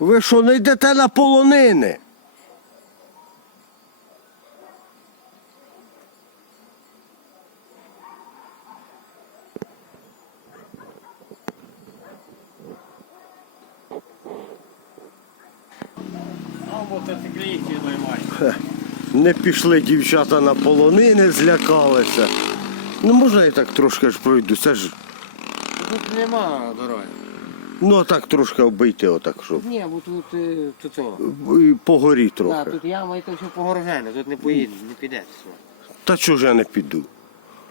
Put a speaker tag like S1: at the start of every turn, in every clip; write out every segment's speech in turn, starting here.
S1: Ви що, не йдете на полонини? Не пішли дівчата на полонини, злякалися. Ну можна я так трошки ж пройду, це ж,
S2: Тут нема дороги.
S1: Ну а так трошки обійти, отак, щоб.
S2: Ні, бо тут е, тут цього.
S1: І по горі
S2: Так,
S1: трохи.
S2: тут яма і то все погорожене, тут не поїде, не піде. все.
S1: Та чого ж я не піду?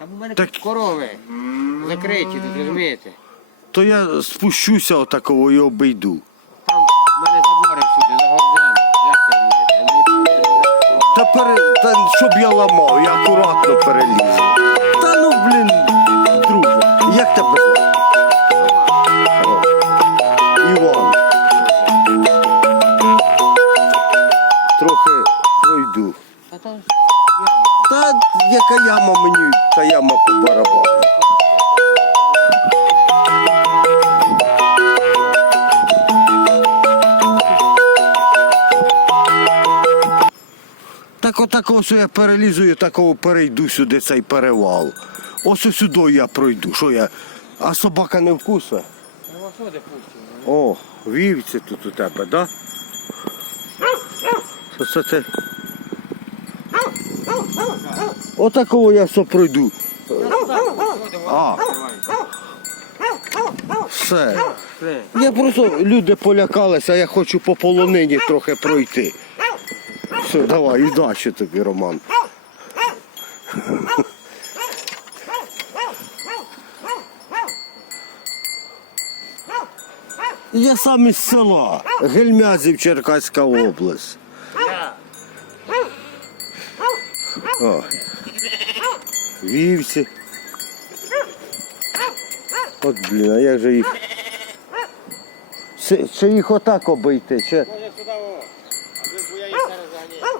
S2: А в мене
S1: Так-
S2: тут корови закриті, тут розумієте?
S1: То я спущуся отаково і обійду.
S2: Там в мене забори всюди, загорожені. Як це? Мені просто-
S1: Та, пере... Та щоб я ламав, я акуратно перелізу. Яка мені, та яма по барабану. Так отак ось я перелізу і такого перейду сюди цей перевал. Ось сюди я пройду. Що я? А собака не вкусна?
S2: А що де пустимо?
S1: О, вівці тут у тебе, так? Да? Що це ти? Отакого я все пройду. А. Все. Я просто люди полякалися, я хочу по полонині трохи пройти. Все, давай, удачі тобі, Роман. Я сам із села, Гельмязів, Черкаська область. О. Вівці. От блін, а як же їх. Чи, чи їх отак обійти? Чи...
S2: Може сюди о. Бо їх зараз заганяю.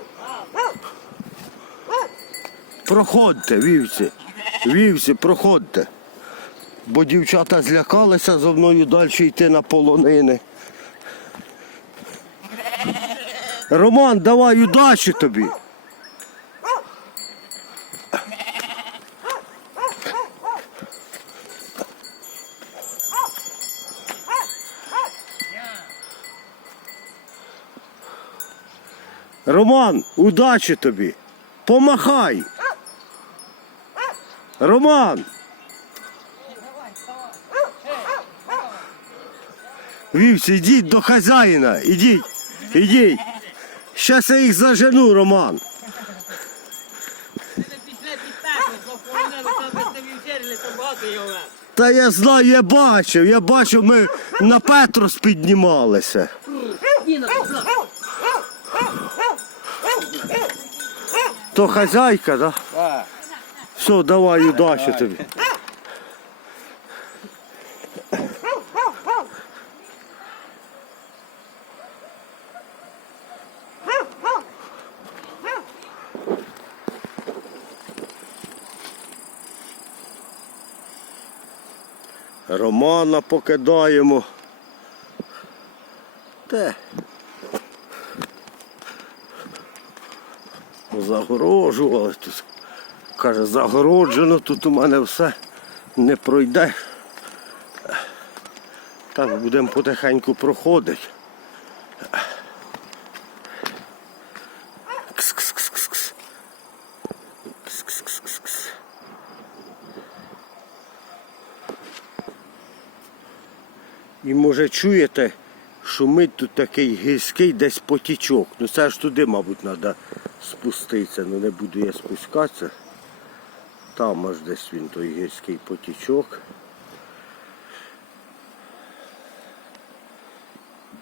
S1: Проходьте, вівці. Вівці, проходьте. Бо дівчата злякалися зо мною далі йти на полонини. Роман, давай удачі тобі. Роман, удачі тобі. Помахай. Роман. Вівці, йдіть до хазяїна, ідіть, ідіть. Щас я їх зажену, Роман. Та я знаю, я бачив, я бачив, ми на Петрос піднімалися. То хазяйка. Да?
S2: Так.
S1: Все, давай, удачі тобі. Романа покидаємо. Те. Загорожували тут. Каже, загороджено, тут у мене все не пройде. Так будемо потихеньку проходити. Кс-кс-кс-кс-кс. Кс-кс-кс-кс-кс. І може чуєте, шумить тут такий гірський десь потічок. Ну це ж туди, мабуть, треба спуститися. Ну не буду я спускатися. Там аж десь він той гірський потічок.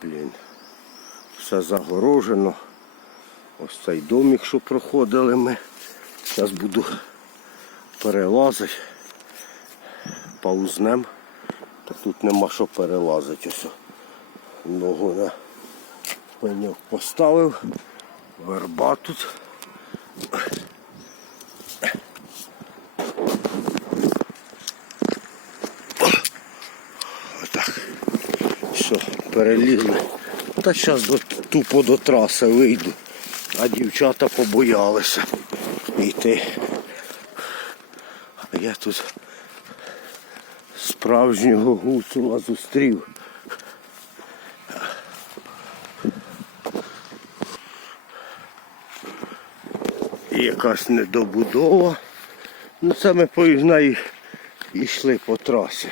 S1: Блін. Все загорожено. Ось цей домик, що проходили ми. Зараз буду перелазити. Паузнем. Та тут нема що перелазити. Ось. Ногу на пеньок поставив. Верба тут. Отак. Все, перелізли Та зараз тупо до траси вийду. А дівчата побоялися йти. А я тут справжнього гуцула зустрів. І якась недобудова. Ну це ми поїзна і йшли по трасі.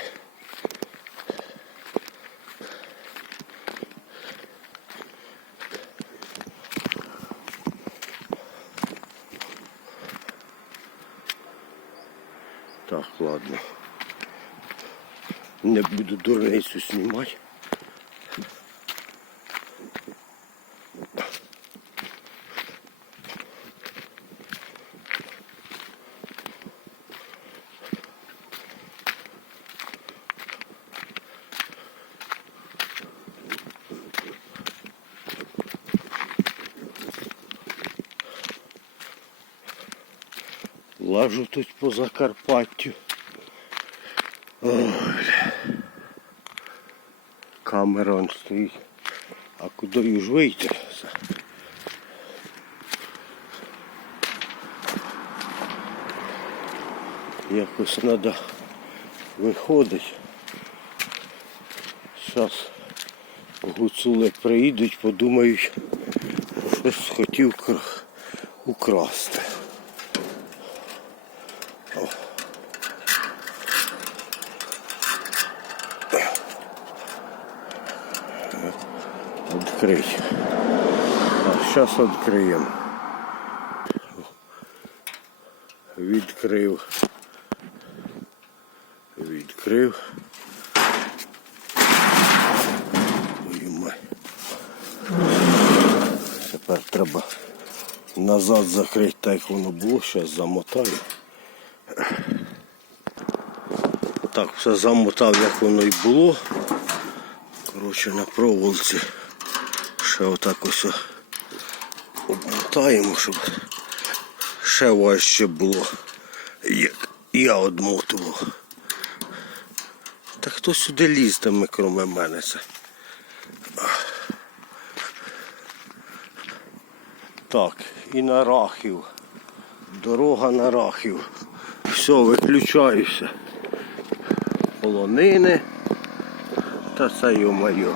S1: Так, ладно. Не буду дурницю знімати. Лажу тут по Закарпаттю. Ой. Камера стоїть. А куди ж вийти? Якось треба виходити. Зараз гуцули приїдуть, подумають, щось хотів украсти. Открыть. Сейчас відкриємо. Відкрив. Відкрив. Ой. Тепер треба назад закрити так, як воно було, зараз замотаю. Так, все замотав, як воно і було. Коротше, на проволоці ще отак ось обмотаємо, щоб ще важче було, як я одмотував. Та хто сюди лізтиме, кроме мене це? Так, і на Рахів. Дорога на Рахів. Все, виключаюся. Полонини. Та це йо-моє.